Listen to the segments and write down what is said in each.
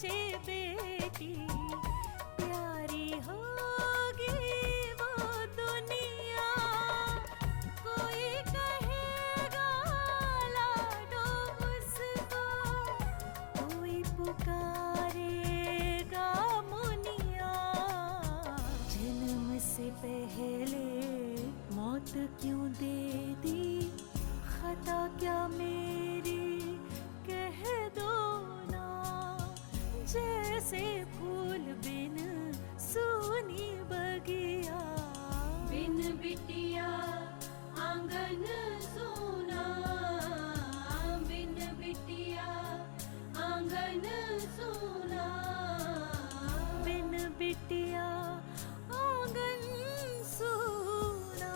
सोचे बेटी प्यारी होगी वो दुनिया, कोई कहेगा लाडो उसको, कोई पुकारेगा मुनिया। जन्म से पहले मौत क्यों दे दी, खता क्या मेरी कह दो ना। जैसे फूल बिन सूनी बगिया, बिन बिटिया आंगन सूना, बिन बिटिया आंगन सूना, बिन बिटिया आंगन सूना।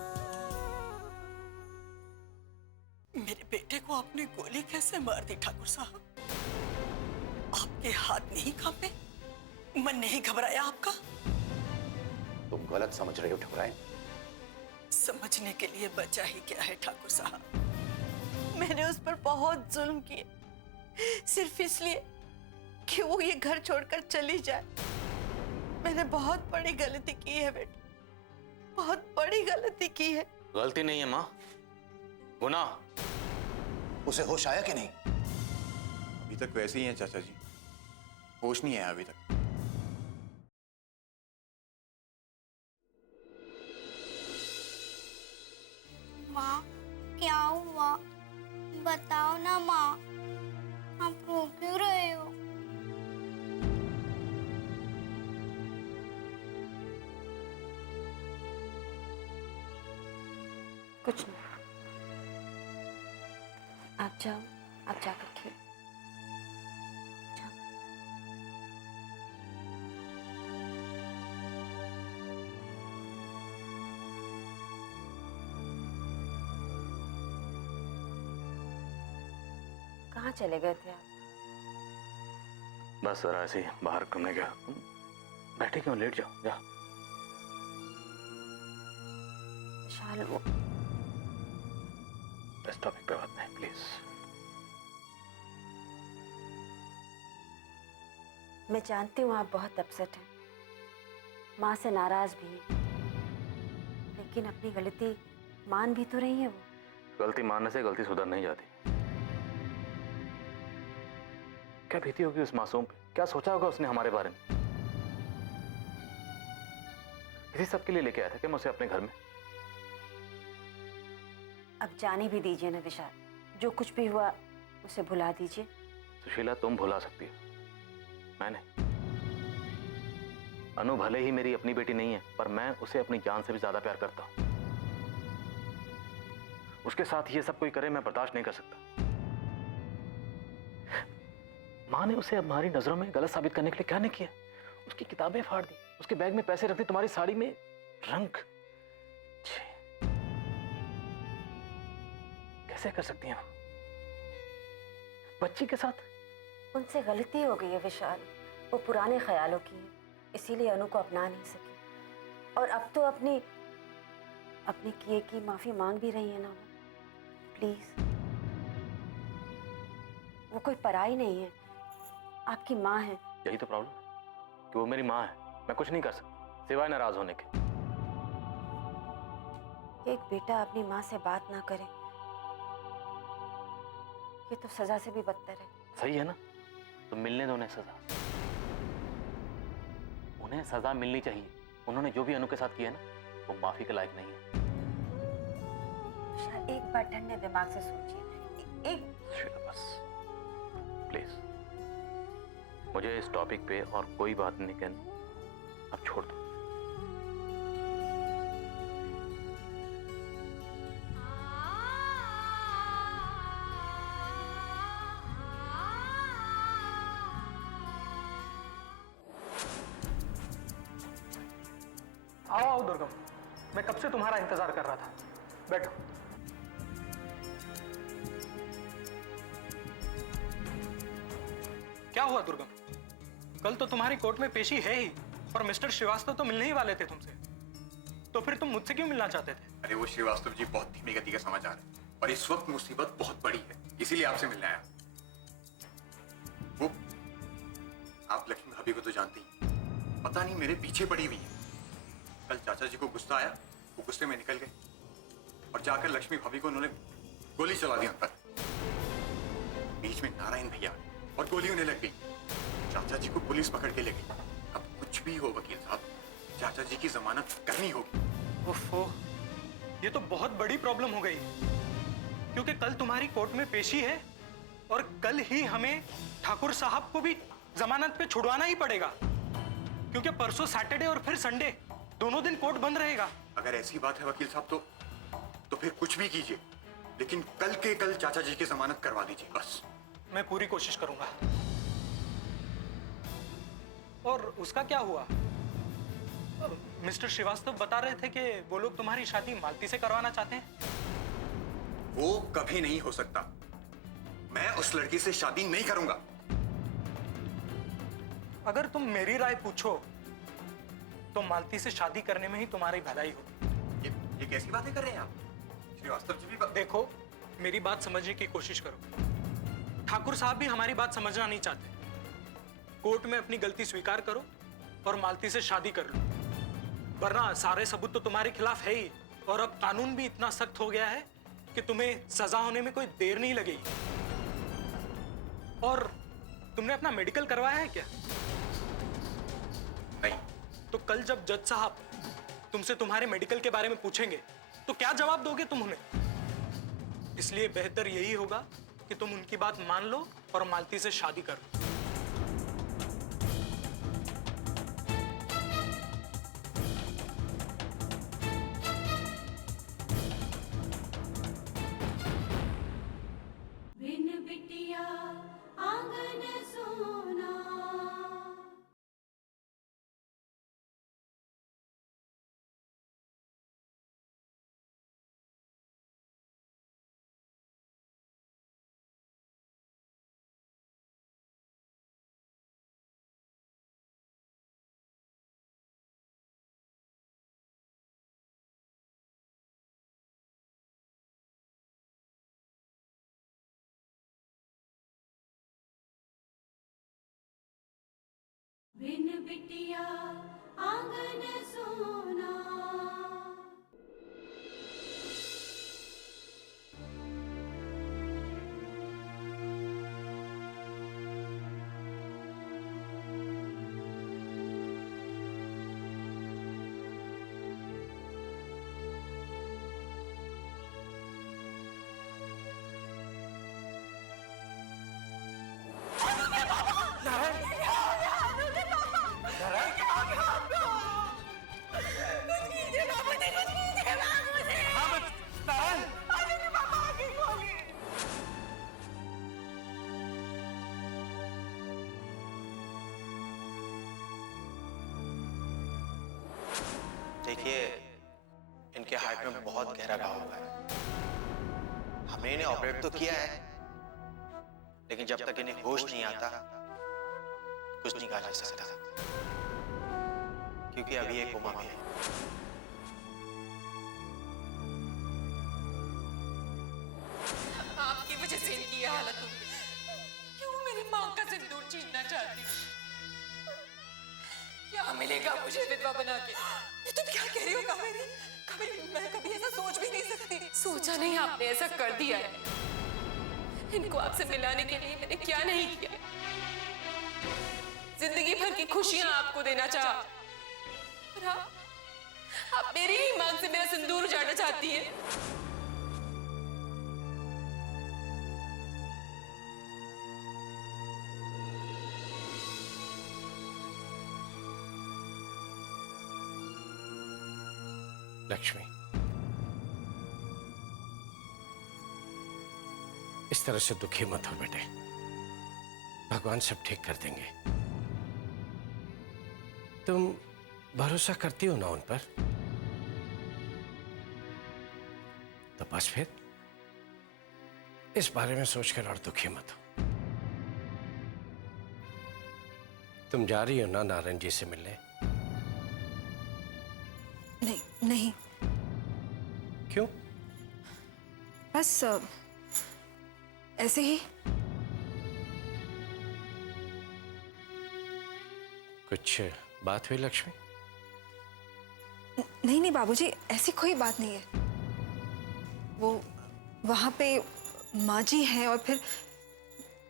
मेरे बेटे को आपने गोली कैसे मार दी ठाकुर साहब? आपके हाथ नहीं कांपे? मन नहीं घबराया आपका? तुम गलत समझ रहे हो ठकुराइन। समझने के लिए बचा ही क्या है ठाकुर साहब? मैंने उस पर बहुत जुल्म किए, सिर्फ इसलिए कि वो ये घर छोड़कर चली जाए। मैंने बहुत बड़ी गलती की है बेटा, बहुत बड़ी गलती की है। गलती नहीं है माँ, गुनाह। उसे होश आया कि नहीं? अभी तक वैसे ही है चाचा जी, होश नहीं है अभी तक। माँ क्या हुआ, बताओ ना माँ, आप रो क्यों रहे हो? कुछ नहीं, आप जाओ, आप जाकर खेलो। कहाँ चले गए थे आप? बस जरा ऐसे ही बाहर घूमने गया। बैठे क्यों, लेट जाओ, जा। विशाल वो इस टॉपिक पे बात नहीं, प्लीज। मैं जानती हूँ आप बहुत अपसेट हैं, माँ से नाराज भी हैं, लेकिन अपनी गलती मान भी तो रही है वो। गलती मानने से गलती सुधर नहीं जाती। क्या बीती होगी उस मासूम पे, क्या सोचा होगा उसने हमारे बारे में? इसी सब के लिए लेके आया था कि मैं उसे अपने घर में। अब जाने भी दीजिए ना विशाल, जो कुछ भी हुआ उसे भुला दीजिए। सुशीला, तुम भुला सकती हो, मैं नहीं। अनु भले ही मेरी अपनी बेटी नहीं है, पर मैं उसे अपनी जान से भी ज्यादा प्यार करता हूं। उसके साथ ये सब कोई करे, मैं बर्दाश्त नहीं कर सकता। माँ ने उसे हमारी नजरों में गलत साबित करने के लिए क्या नहीं किया? उसकी किताबें फाड़ दी, उसके बैग में पैसे रख दी, तुम्हारी साड़ी में रंग। कैसे कर सकती हैं बच्ची के साथ? उनसे गलती हो गई है विशाल, वो पुराने ख्यालों की है, इसीलिए अनु को अपना नहीं सकी। और अब तो अपनी किए की माफी मांग भी रही है ना वो। प्लीज, वो कोई पराई नहीं है, आपकी माँ है। यही तो प्रॉब्लम है कि वो मेरी माँ है, मैं कुछ नहीं कर सकता सिवाय नाराज होने के। एक बेटा अपनी माँ से बात ना करे, ये तो सजा से भी बदतर है। सही है ना, तो मिलने दो उन्हें सजा। उन्हें सजा मिलनी चाहिए। उन्होंने जो भी अनु के साथ किया ना, वो माफी के लायक नहीं है। एक बार ठंडे दिमाग से सोचिए। बस प्लीज, मुझे इस टॉपिक पे और कोई बात नहीं करनी, अब छोड़ दो। आओ आओ दुर्गम, मैं कब से तुम्हारा इंतजार कर रहा था। बैठो। क्या हुआ दुर्गम? कल तो तुम्हारी कोर्ट में पेशी है ही, और मिस्टर श्रीवास्तव तो मिलने ही वाले थे तुमसे। तो फिर तुम मुझसे क्यों मिलना चाहते थे? अरे वो श्रीवास्तव जी बहुत धीमी गति का समाचार है, और इस वक्त मुसीबत बहुत बड़ी है, इसीलिए आपसे मिलने आया। आप लक्ष्मी भाभी को तो जानती ही, पता नहीं मेरे पीछे पड़ी हुई है। कल चाचा जी को गुस्सा आया, वो गुस्से में निकल गए और जाकर लक्ष्मी भाभी को उन्होंने गोली चला दी उन पर। बीच में नारायण भैया और गोली उन्हें लग गई। चाचा जी को पुलिस पकड़ के ले गई। अब कुछ भी हो वकील साहब, चाचा जी की जमानत करनी होगी। ओफो, ये तो बहुत बड़ी प्रॉब्लम हो गई, क्योंकि कल तुम्हारी कोर्ट में पेशी है और कल ही हमें ठाकुर साहब को भी जमानत पे छुड़वाना ही पड़ेगा, क्योंकि परसों सैटरडे और फिर संडे दोनों दिन कोर्ट बंद रहेगा। अगर ऐसी बात है वकील साहब तो फिर कुछ भी कीजिए, लेकिन कल के कल चाचा जी की जमानत करवा दीजिए बस। मैं पूरी कोशिश करूंगा। और उसका क्या हुआ? मिस्टर श्रीवास्तव बता रहे थे कि वो लोग तुम्हारी शादी मालती से करवाना चाहते हैं। वो कभी नहीं हो सकता। मैं उस लड़की से शादी नहीं करूंगा। अगर तुम मेरी राय पूछो तो मालती से शादी करने में ही तुम्हारी भलाई होगी। ये कैसी बातें कर रहे हैं आप? श्रीवास्तव जी भी देखो, मेरी बात समझने की कोशिश करो। ठाकुर साहब भी हमारी बात समझना नहीं चाहते। कोर्ट में अपनी गलती स्वीकार करो और मालती से शादी कर लो, वरना सारे सबूत तो तुम्हारे खिलाफ है ही, और अब कानून भी इतना सख्त हो गया है कि तुम्हें सजा होने में कोई देर नहीं लगेगी। और तुमने अपना मेडिकल करवाया है क्या? नहीं। तो कल जब जज साहब तुमसे तुम्हारे मेडिकल के बारे में पूछेंगे तो क्या जवाब दोगे तुम उन्हें? इसलिए बेहतर यही होगा कि तुम उनकी बात मान लो और मालती से शादी करो। बिन बिटिया आंगन सोना। बिन बिटिया आंगन सोना। देखिए, इनके हार्ट में बहुत गहरा घाव हुआ है। हमने इन्हें ऑपरेट तो किया है, लेकिन जब तक इन्हें होश नहीं आता कुछ नहीं कहा जा सकता, क्योंकि अभी एक कोमा में है। आपकी वजह से इनकी ये हालत हो गई। क्यों मेरी माँ का सिंदूर छीनना चाहती? क्या मिलेगा मुझे विधवा बना के? ये तुम क्या कह रही हो कावेरी? कावेरी, मैं कभी ऐसा सोच भी नहीं सकती। सोचा नहीं, आपने ऐसा कर दिया है। इनको आपसे मिलाने के लिए मैंने क्या नहीं किया। जिंदगी भर की खुशियां आपको देना चाहा, और आप मेरी ही मांग से मेरा सिंदूर उजाड़ना चाहती हैं। लक्ष्मी, इस तरह से दुखी मत हो बेटे, भगवान सब ठीक कर देंगे। तुम भरोसा करती हो ना उन पर, तो बस फिर इस बारे में सोचकर और दुखी मत हो। तुम जा रही हो ना नारायण जी से मिलने? नहीं। क्यों? बस ऐसे ही। कुछ बात हुई लक्ष्मी? नहीं नहीं बाबूजी, ऐसी कोई बात नहीं है। वो वहां पे माँ जी हैं और फिर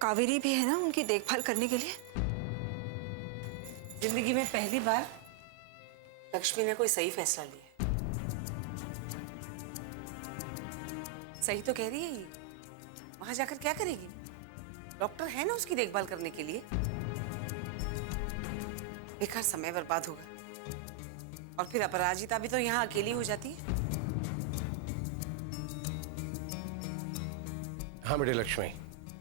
कावेरी भी है ना उनकी देखभाल करने के लिए। जिंदगी में पहली बार लक्ष्मी ने कोई सही फैसला लिया। सही तो कह रही है ये। वहां जाकर क्या करेगी? डॉक्टर है ना उसकी देखभाल करने के लिए। बेकार समय बर्बाद होगा। और फिर अपराजिता भी तो यहाँ अकेली हो जाती है। हाँ बेटी लक्ष्मी,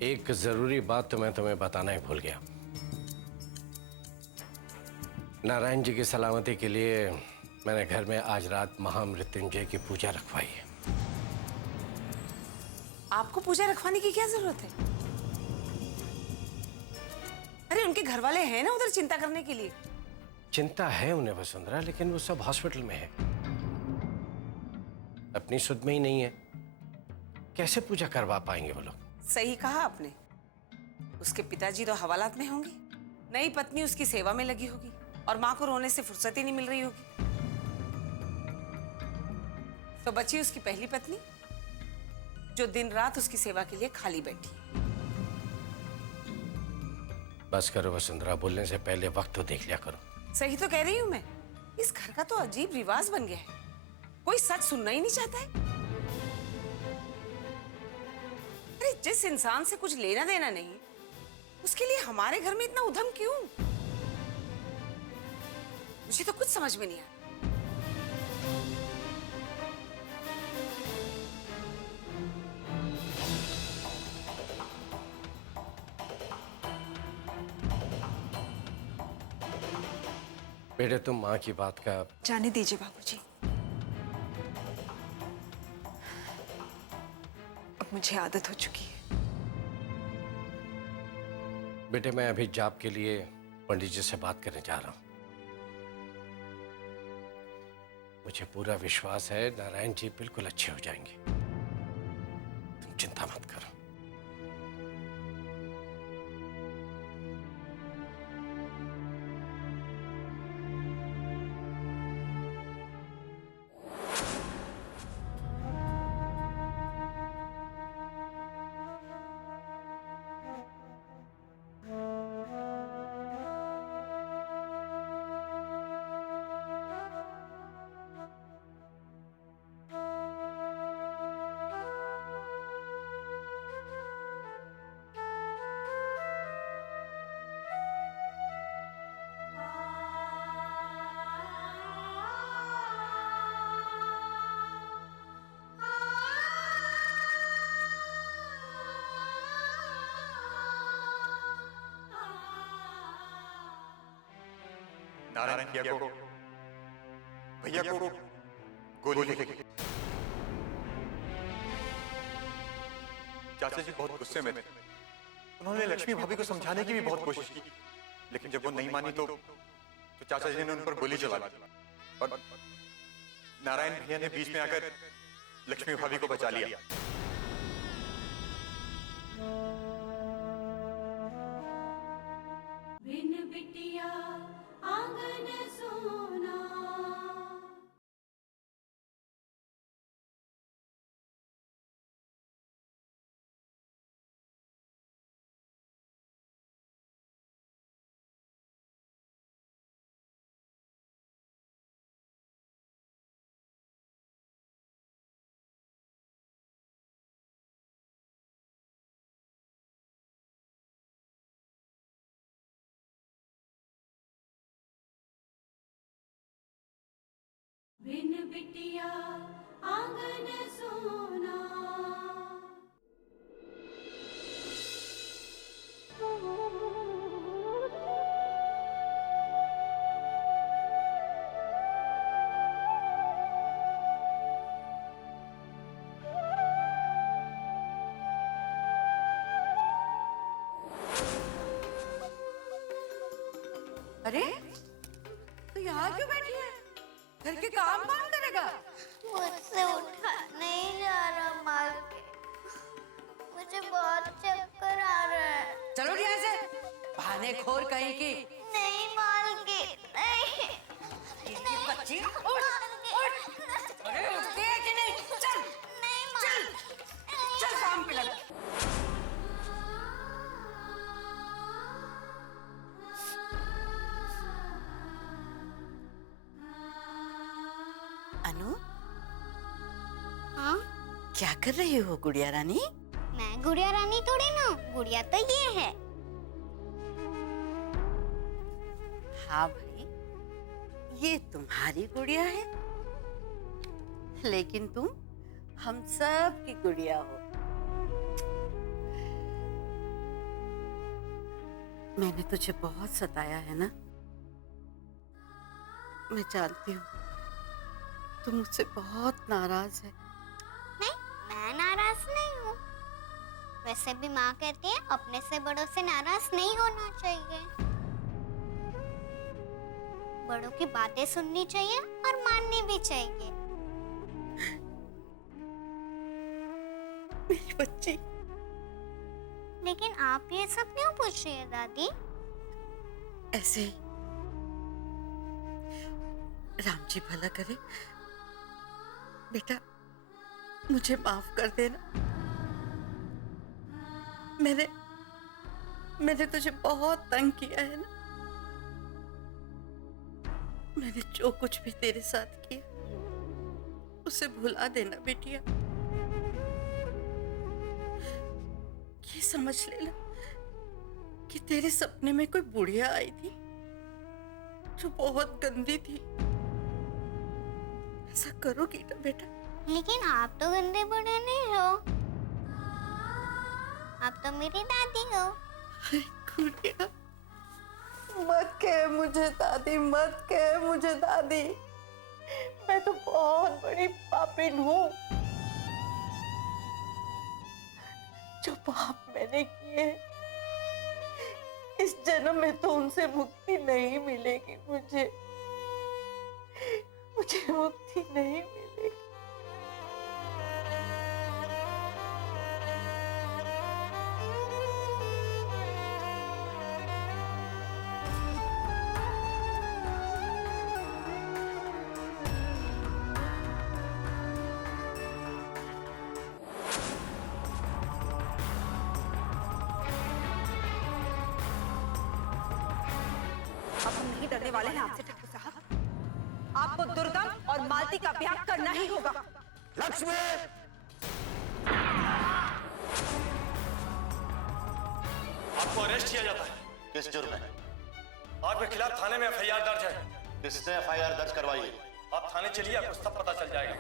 एक जरूरी बात तो मैं तुम्हें बताना ही भूल गया। नारायण जी की सलामती के लिए मैंने घर में आज रात महामृत्युंजय की पूजा रखवाई है। आपको पूजा रखवाने की क्या जरूरत है? अरे उनके घर वाले हैं ना उधर चिंता करने के लिए। चिंता है उन्हें वसुंधरा, लेकिन वो सब हॉस्पिटल में है, अपनी सुध में ही नहीं है। कैसे पूजा करवा पाएंगे वो लोग? सही कहा आपने। उसके पिताजी तो हवालात में होंगे, नई पत्नी उसकी सेवा में लगी होगी और माँ को रोने से फुर्सत ही नहीं मिल रही होगी। तो बची उसकी पहली पत्नी जो दिन रात उसकी सेवा के लिए खाली बैठी। बस करो वसुंधरा, बोलने से पहले वक्त तो देख लिया करो। सही तो कह रही हूं मैं। इस घर का तो अजीब रिवाज बन गया है, कोई सच सुनना ही नहीं चाहता है। अरे जिस इंसान से कुछ लेना देना नहीं, उसके लिए हमारे घर में इतना उधम क्यों? मुझे तो कुछ समझ में नहीं आया। बेटे तुम माँ की बात का जाने दीजिए बाबूजी। अब मुझे आदत हो चुकी है। बेटे मैं अभी जाप के लिए पंडित जी से बात करने जा रहा हूँ। मुझे पूरा विश्वास है नारायण जी बिल्कुल अच्छे हो जाएंगे, तुम चिंता मत करो। नारायण भैया को गोली लगी। चाचा जी बहुत गुस्से में थे। उन्होंने लक्ष्मी भाभी को समझाने की भी बहुत कोशिश की, लेकिन जब वो नहीं मानी तो चाचा जी ने उन पर गोली चला दी और नारायण भैया ने बीच में आकर लक्ष्मी भाभी को बचा लिया। बिन बिटिया आंगन सोना। बिन बिटिया आंगन सोना। अरे तो यहाँ क्यों बैठी है? घर के काम कौन करेगा? मुझसे उठा नहीं जा रहा मालकिन। मुझे बहुत चक्कर आ रहा है। चलो यहाँ से, बहाने खोर कहीं की। नहीं मालकिन। काम पे लगा। अनु, हाँ, क्या कर रही हो गुड़िया रानी? मैं गुड़िया रानी थोड़ी ना, गुड़िया तो ये है। हाँ भाई, ये तुम्हारी गुड़िया है, लेकिन तुम हम सब की गुड़िया हो। मैंने तुझे बहुत सताया है ना? मैं जानती हूँ तुम मुझसे बहुत नाराज है। नहीं, मैं नाराज नहीं हूँ। वैसे भी माँ कहती है अपने से बड़ों से नाराज नहीं होना चाहिए। बड़ों की बातें सुननी चाहिए और माननी भी चाहिए। मेरी बच्ची। लेकिन आप ये सब क्यों पूछ रही है दादी? ऐसे ही। राम जी भला करे। बेटा, मुझे माफ कर देना। मैंने तुझे बहुत तंग किया है ना। मैंने जो कुछ भी तेरे साथ किया उसे भुला देना बेटिया। ये समझ लेना कि तेरे सपने में कोई बुढ़िया आई थी जो बहुत गंदी थी। ऐसा करोगी ना बेटा? लेकिन आप तो गंदे बूढ़े नहीं हो, आप तो मेरी दादी हो। गुड़िया, मत कह मुझे दादी, मत कह मुझे दादी। मैं तो बहुत बड़ी पापिन हूँ। जो पाप मैंने किए इस जन्म में तो उनसे मुक्ति नहीं मिलेगी। मुझे मुक्ति नहीं मिलेगी। अब हम नहीं डरने वाले हैं आपसे ठाकुर साहब। आपको दुर्गम और मालती का ब्याह करना ही होगा। लक्ष्मी! आपको अरेस्ट किया जाता है। किस जुर्म में? आपके खिलाफ थाने में एफआईआर दर्ज है। किसने एफआईआर दर्ज करवाई है? आप थाने चलिए, आपको सब पता चल जाएगा।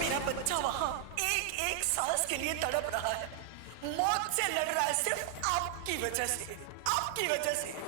मेरा बच्चा वहाँ एक एक सांस के लिए तड़प रहा है, मौत से लड़ रहा है, सिर्फ आपकी वजह से, आपकी वजह से।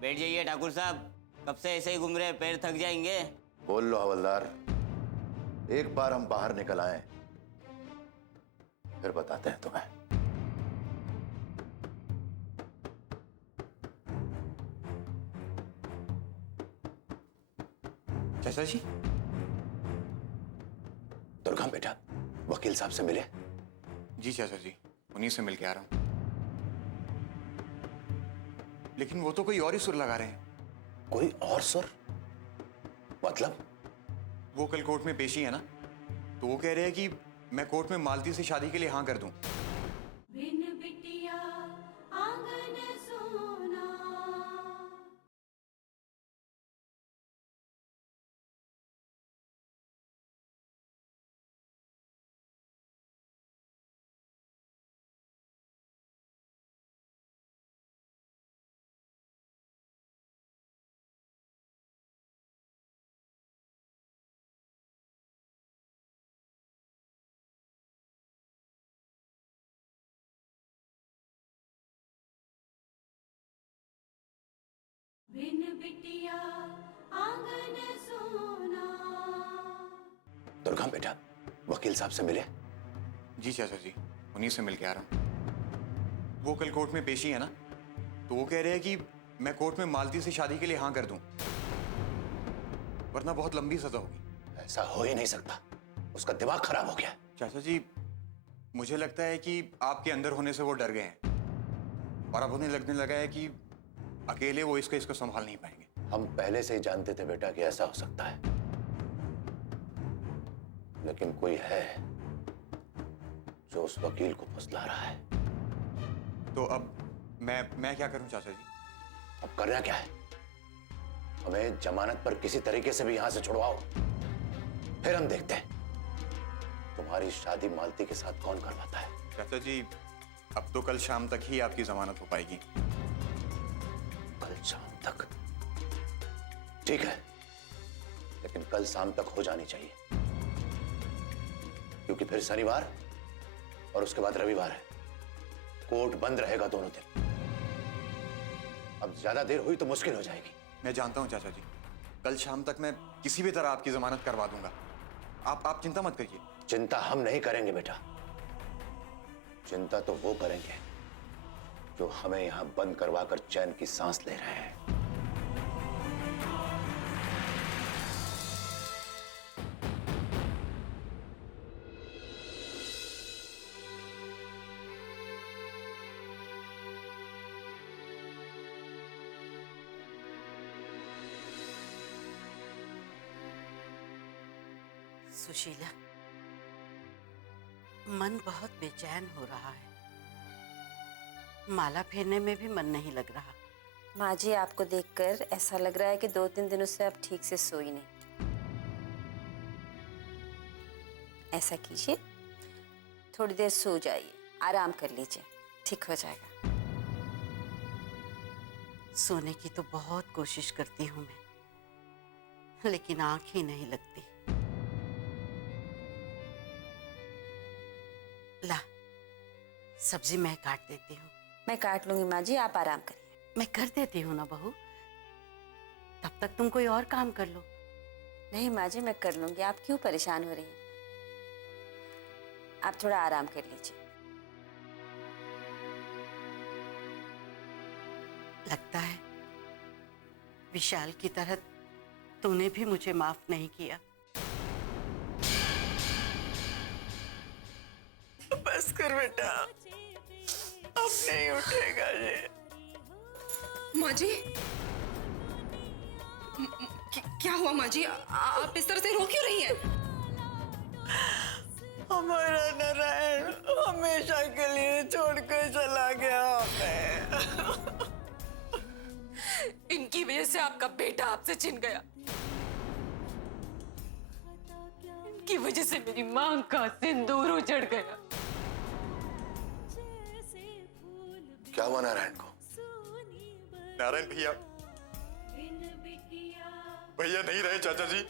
बैठ जाइए ठाकुर साहब, कब से ऐसे ही घूम रहे हैं, पैर थक जाएंगे। बोल लो हवलदार, एक बार हम बाहर निकल आए फिर बताते हैं तुम्हें। चाचा जी। दुर्गम बेटा, वकील साहब से मिले? जी चाचा जी, उन्हीं से मिल के आ रहा हूं। लेकिन वो तो कोई और ही सुर लगा रहे हैं। कोई और सुर? मतलब? वो कल कोर्ट में पेशी है ना, तो वो कह रहे हैं कि मैं कोर्ट में मालती से शादी के लिए हाँ कर दूं। बिन बिटिया आंगन सोना। दुर्गा बेटा, वकील साहब से मिले? जी चाचा जी, उन्हीं से मिल के आ रहा हूँ। वो कल कोर्ट में पेशी है ना, तो वो कह रहे हैं कि मैं कोर्ट में मालती से शादी के लिए हाँ कर दूं, वरना बहुत लंबी सजा होगी। ऐसा हो ही नहीं सकता, उसका दिमाग खराब हो गया। चाचा जी, मुझे लगता है कि आपके अंदर होने से वो डर गए हैं और अब उन्हें लगने लगा है कि अकेले वो इसको संभाल नहीं पाएंगे। हम पहले से ही जानते थे बेटा कि ऐसा हो सकता है, लेकिन कोई है जो उस वकील को फुसला रहा है। तो अब मैं क्या करूं चाचा जी? अब करना क्या है? हमें जमानत पर किसी तरीके से भी यहां से छुड़वाओ, फिर हम देखते हैं तुम्हारी शादी मालती के साथ कौन करवाता है। चाचा जी, अब तो कल शाम तक ही आपकी जमानत हो पाएगी। कल शाम तक? ठीक है, लेकिन कल शाम तक हो जानी चाहिए, क्योंकि फिर शनिवार और उसके बाद रविवार है, कोर्ट बंद रहेगा दोनों दिन। अब ज्यादा देर हुई तो मुश्किल हो जाएगी। मैं जानता हूं चाचा जी, कल शाम तक मैं किसी भी तरह आपकी जमानत करवा दूंगा। आप चिंता मत करिए। चिंता हम नहीं करेंगे बेटा, चिंता तो वो करेंगे जो हमें यहां बंद करवाकर चैन की सांस ले रहे हैं। सुशीला, मन बहुत बेचैन हो रहा है। माला फेरने में भी मन नहीं लग रहा। माँ जी, आपको देखकर ऐसा लग रहा है कि 2-3 दिनों से आप ठीक से सोई नहीं। ऐसा कीजिए, थोड़ी देर सो जाइए, आराम कर लीजिए, ठीक हो जाएगा। सोने की तो बहुत कोशिश करती हूँ मैं, लेकिन आंख ही नहीं लगती। ला, सब्जी मैं काट देती हूँ। मैं काट लूंगी माँ जी, आप आराम करिए। मैं कर देती हूँ ना बहू, तब तक तुम कोई और काम कर लो। नहीं माँ जी, मैं कर लूंगी, आप क्यों परेशान हो रही हैं? आप थोड़ा आराम कर लीजिए। लगता है विशाल की तरह तूने भी मुझे माफ नहीं किया। बस कर बेटा, अब नहीं उठेगा ये। माँ जी, क्या हुआ माँ जी? आप इस तरह से रो क्यों रही हैं? हमारा नारायण हमेशा के लिए छोड़कर चला गया हमें। इनकी वजह से आपका बेटा आपसे छिन गया। इनकी वजह से मेरी मांग का सिंदूर उजड़ गया। क्या हुआ नारायण को? नारायण भैया नहीं रहे चाचा जी।